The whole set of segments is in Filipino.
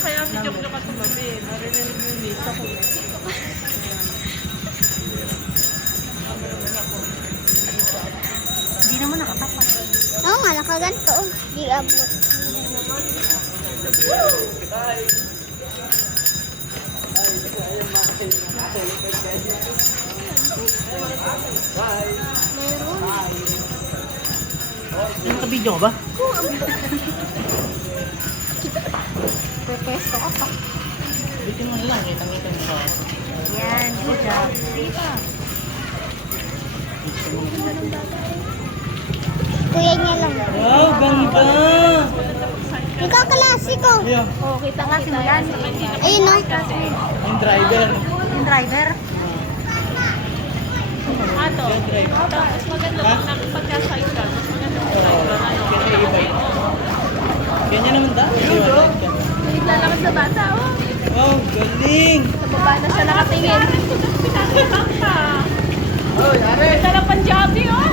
Kaya si Jok-Jok at tumabi, marinig yung misa ko. Hindi naman nakatapat. Oo nga, nakaganto. Di abot. Meron. Naka-video ka ba? Pepesto ka pa. Bitin mo lang, kitang-kita mo. Yan, good job. Sige pa. Kuya niya lang. Wow, ganda! Ikaw kalasi ko. Ayun, Oo, kita nga simulan. Ayun no. yung driver. Yung driver. Ato, mas maganda pag pagka-side ka, mas maganda pag driver. Ganyan naman dahil. Naglalakad sa bata, oh. Wow, galing! Sa baba na siya nakatingin. Pinakitang ka! Ganda ng Punjabi, oh!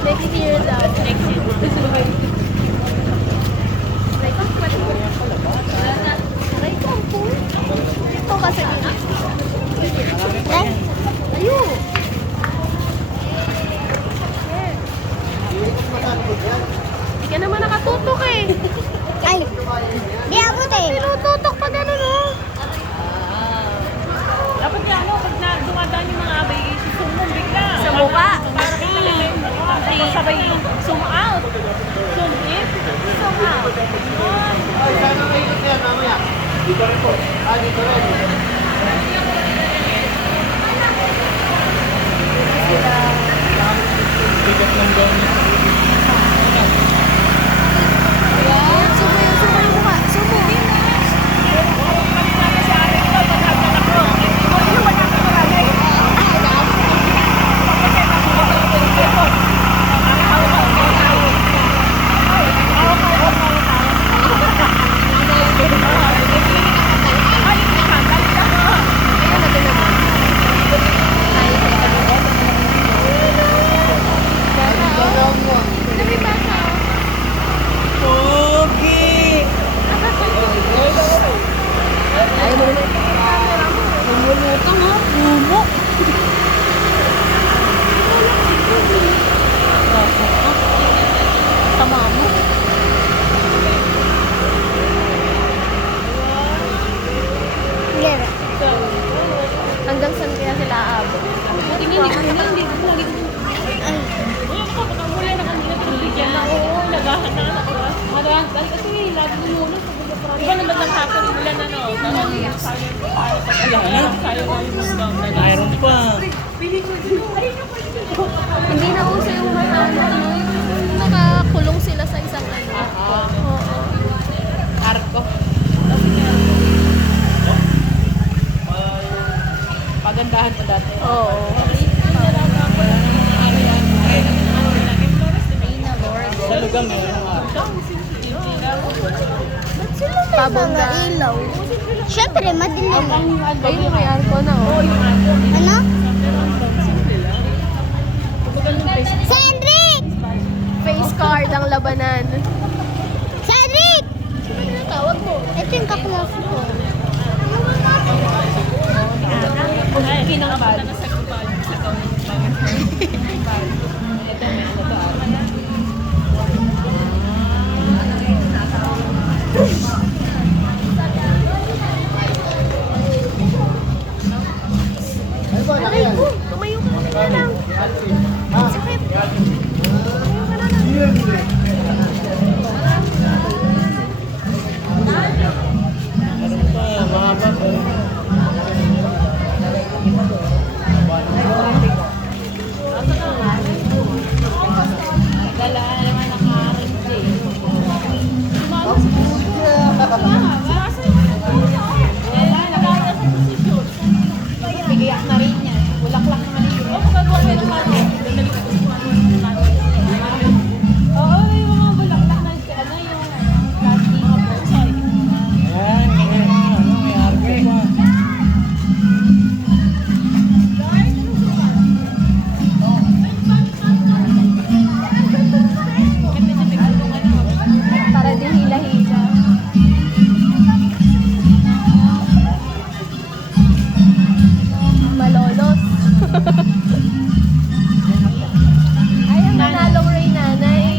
Next year daw. Next year. Ito kasi. Ayun. Hindi ka naman nakatutok eh. Ay. Di abot eh. Tinututok pa gano'n oh. Dapat nga ano, pag dumadaan yung mga abay, zoom mo bigla. Sa mukha. Para kita lang yung tapos sabay zoom out. Zoom in, zoom out. Yun. Ay, sana may ikot yan, mamaya. Dito rin po. Dito rin. Bigat ng gawin. Ayan. Sumo yung mukha. Sumo. Pogi! Lumulutang ha. Lumo. Tama mo. Hanggang saan kaya sila aabot? Hindi. Uy, ako, baka mula na kanina tuloy na. Oo, nagahan na anak ko. Nagahan, kasi lagi mo muna. Iba naman ng hapon, mula na no. Mayroon pa. Hindi na uso yung mga nakakulong sila sa isang ano. Oo. Arko. Pagandahan pa dati. Oo. Sa lugar may arko. Pabongga ilaw. Siyempre, madilim. Ayun may arko na oh. Ano? Simple lang. Cedric! Face card ang labanan. Cedric! Ano yung tawag mo? Ito yung kaklase ko. Ay, kinakapunta na sa kupal. Sa kaunin. Ito, may ano to. Ano ba? Aray ko, tumayo ka na lang. Ha? Sakit. Tumayo ka na lang. Dala naman nakarin eh. Pigiyak na rin yan. Bulaklak naman yun. Oo, magagawa kayo ng mano. Oo, yung mga bulaklak na ano yung plastic mga bonsai. Ayan, may arko pa. Para di hila-hila. Malolos. Ay, ang manalong ray nanay.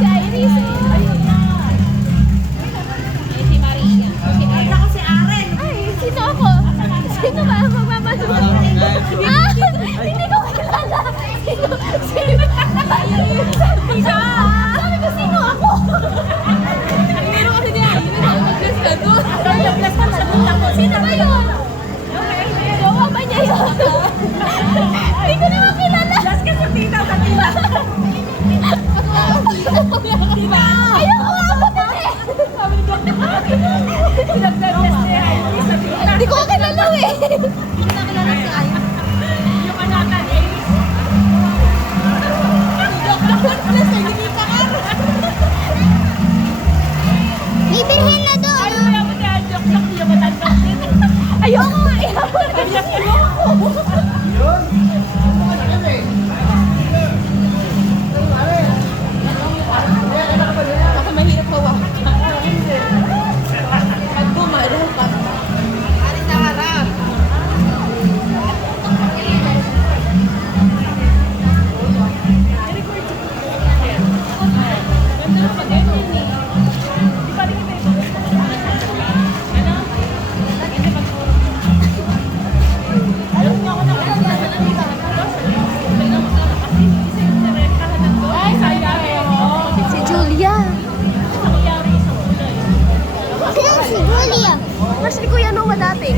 Si Iris, oh. Ay, sino ako? Sino ba ang magpapanood? Ah! Hindi ko kilala! Sino? Sino? Sabi ko, sino ako? Meron kasi niya, mag-bless ka doon. Mag-bless ka sa doon ako. Sino ba yun? Jowa ba niya yun? Hindi ko naman kilala. Bless ka sa tita, sa tita. Ayoko nga ako din eh! Hindi ko kilala eh! Hindi ko nakilala si Ay. Yung anatan eh. Bibirhin na doon! Ayaw mo yung joke-joke yung matandang din. Ayoko nga! Ayoko! Yun. Sakit eh. Baka mahirap hawakan. Pag bumalaw pa. Alis na harap. Ganda na pag ganyan eh. Di ba rin kita yung gusto ko naman? Ano? Hindi pag alam niyo ako na kasi isa yung nirekahan ng doon. Ay, sayang mo. Si Julia! Sa kuyari isang kulay. Sino si Julia? Mas ni Kuya Noah dati.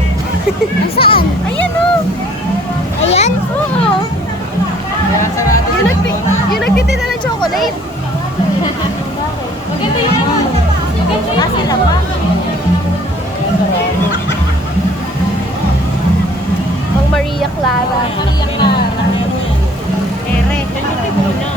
Saan? Ayan o! Ayan? Oo! Yung nagtitinda ng chocolate. Maganda yun. Maganda yun. Sila ba? Ang Maria Maria Clara. Maria Clara. Ere, ganito muna.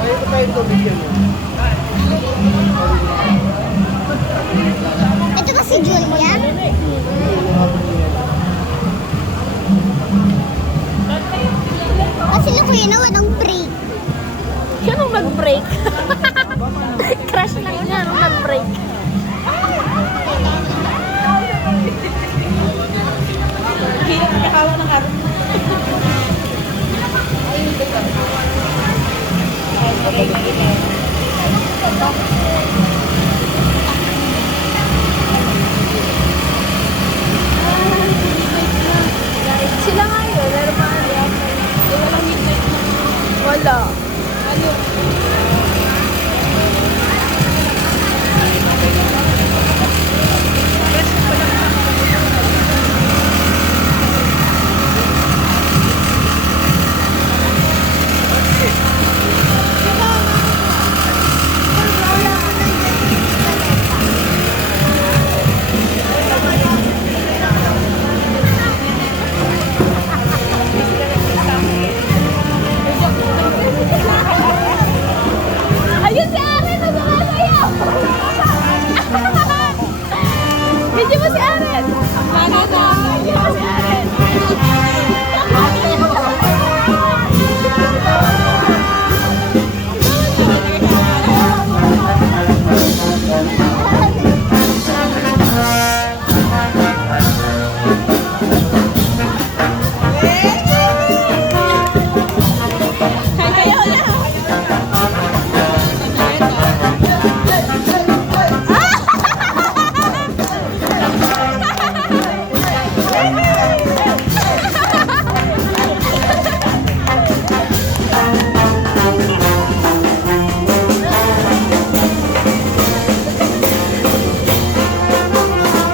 Ay, ito tayo ito bigyan mo. Ito ba si Julia? Kasi na kuya na walang break. Siya nung nag-break. Crush lang niya nung nag-break. Hirap kakawa ng araw. Ay,